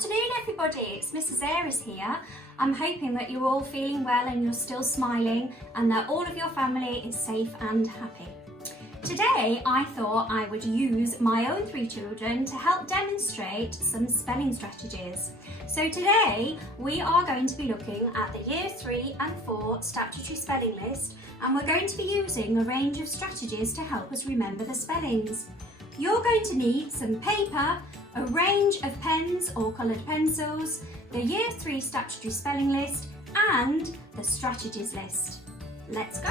afternoon everybody, it's Mrs. Ayris here. I'm hoping that you're all feeling well and you're still smiling and that all of your family is safe and happy. Today I thought I would use my own 3 children to help demonstrate some spelling strategies. So today we are going to be looking at the Year 3 and 4 statutory spelling list, and we're going to be using a range of strategies to help us remember the spellings. You're going to need some paper, a range of pens or coloured pencils, the Year 3 statutory spelling list and the strategies list. Let's go!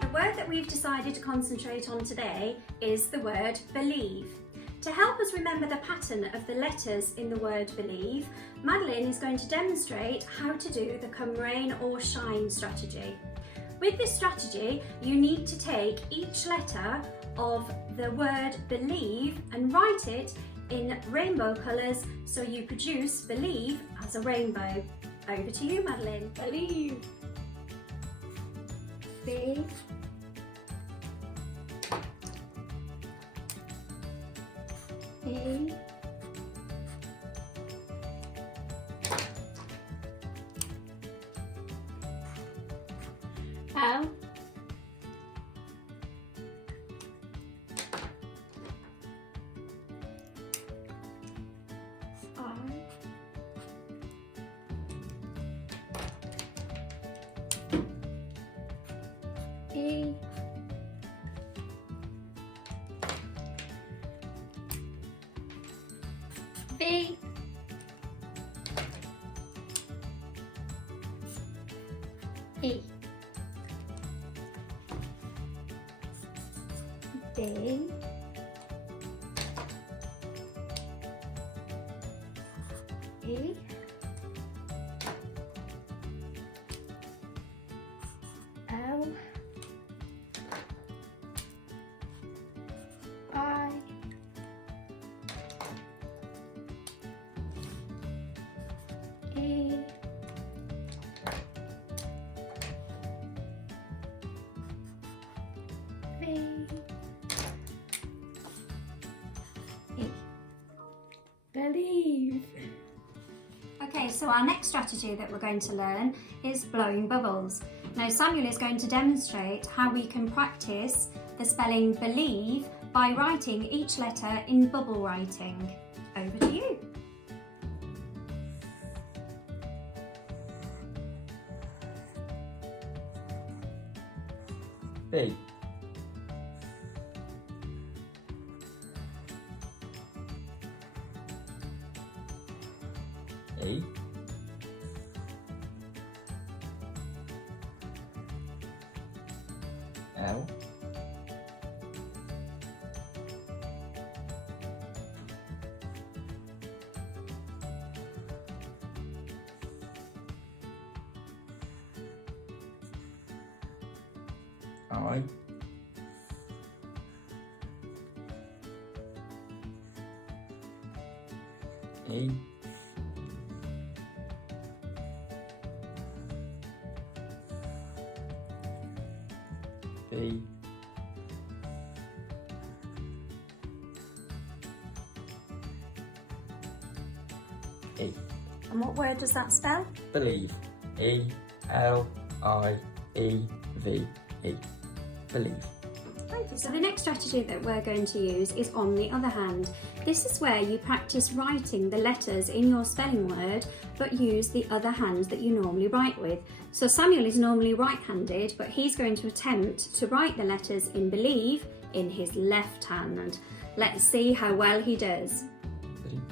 The word that we've decided to concentrate on today is the word believe. To help us remember the pattern of the letters in the word believe, Madeline is going to demonstrate how to do the come rain or shine strategy. With this strategy, you need to take each letter of the word believe and write it in rainbow colours so you produce believe as a rainbow. Over to you, Madeline. Believe. B. E. L. I. E. B. E. B. E. L. I. E. V. E. Believe. Okay, so our next strategy that we're going to learn is blowing bubbles. Now Samuel is going to demonstrate how we can practice the spelling believe by writing each letter in bubble writing. Over to you. B. E. L. I. E. B. E. And what word does that spell? Believe. E. L. I. E. V. E. Believe. Thank you. So the next strategy that we're going to use is on the other hand. This is where you practice writing the letters in your spelling word but use the other hand that you normally write with. So Samuel is normally right-handed, but he's going to attempt to write the letters in believe in his left hand. Let's see how well he does. Believe.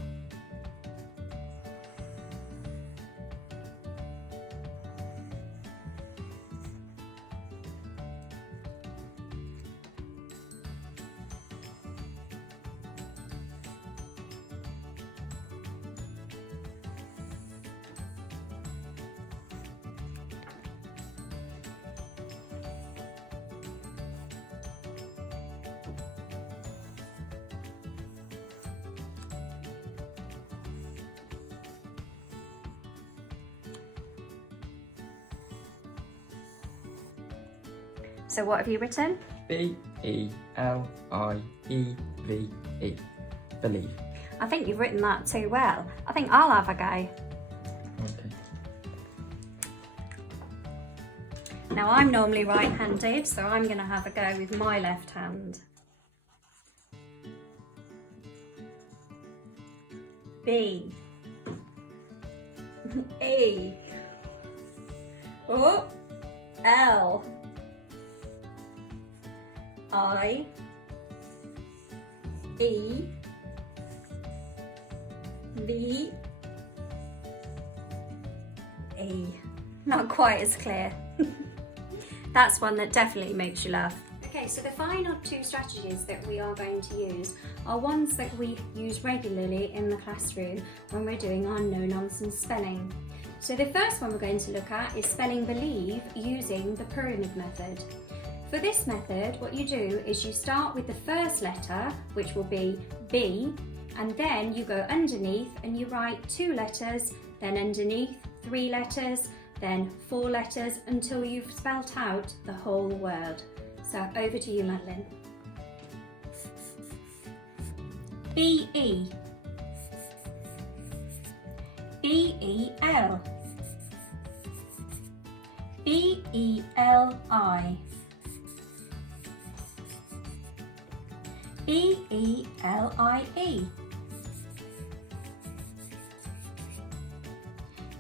So what have you written? B-E-L-I-E-V-E. Believe. I think you've written that too well. I think I'll have a go. Okay. Now I'm normally right-handed, so I'm going to have a go with my left hand. B. E. Oh. L. I. E. V. E. Not quite as clear. That's one that definitely makes you laugh. Okay, so the final two strategies that we are going to use are ones that we use regularly in the classroom when we're doing our no-nonsense spelling. So the first one we're going to look at is spelling believe using the pyramid method. For this method, what you do is you start with the first letter, which will be B, and then you go underneath and you write 2 letters, then underneath 3 letters, then 4 letters until you've spelt out the whole word. So over to you, Madeline. B-E. B-E-L. B-E-L-I. B-E-L-I-E.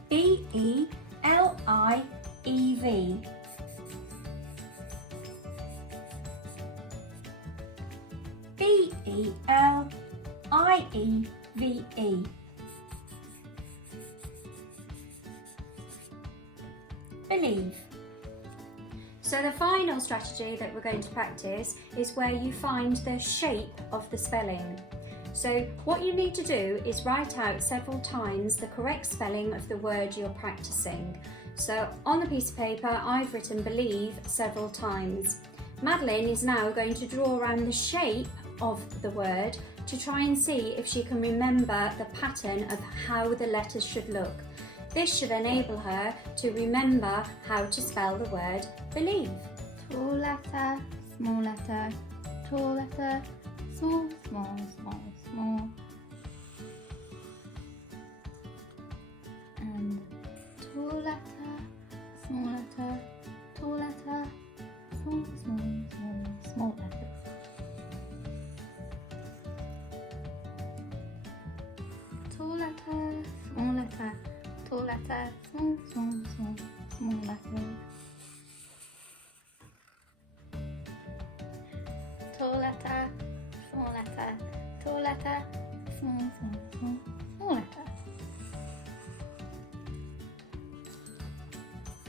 B-E-L-I-E-V. B-E-L-I-E-V-E. Believe. So the final strategy that we're going to practice is where you find the shape of the spelling. So what you need to do is write out several times the correct spelling of the word you're practicing. So on the piece of paper, I've written believe several times. Madeline is now going to draw around the shape of the word to try and see if she can remember the pattern of how the letters should look. This should enable her to remember how to spell the word believe. Tall letter, small letter, tall letter, small, small, small, small. And tall letter, small letter, tall letter, small, small, small, small letter. Tall letter, small letter, tall letter, small, small, small, small letter. Tall letter, small letter, tall letter, small, small, small, small letter.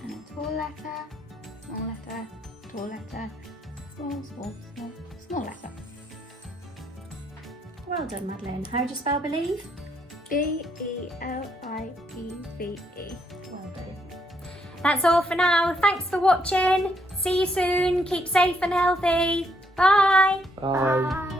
And a tall letter, small letter, tall letter, small, small, small, small letter. Well done, Madeline. How do you spell believe? B-E-L-I-E-V-E. Well done. That's all for now. Thanks for watching. See you soon. Keep safe and healthy. Bye. Bye.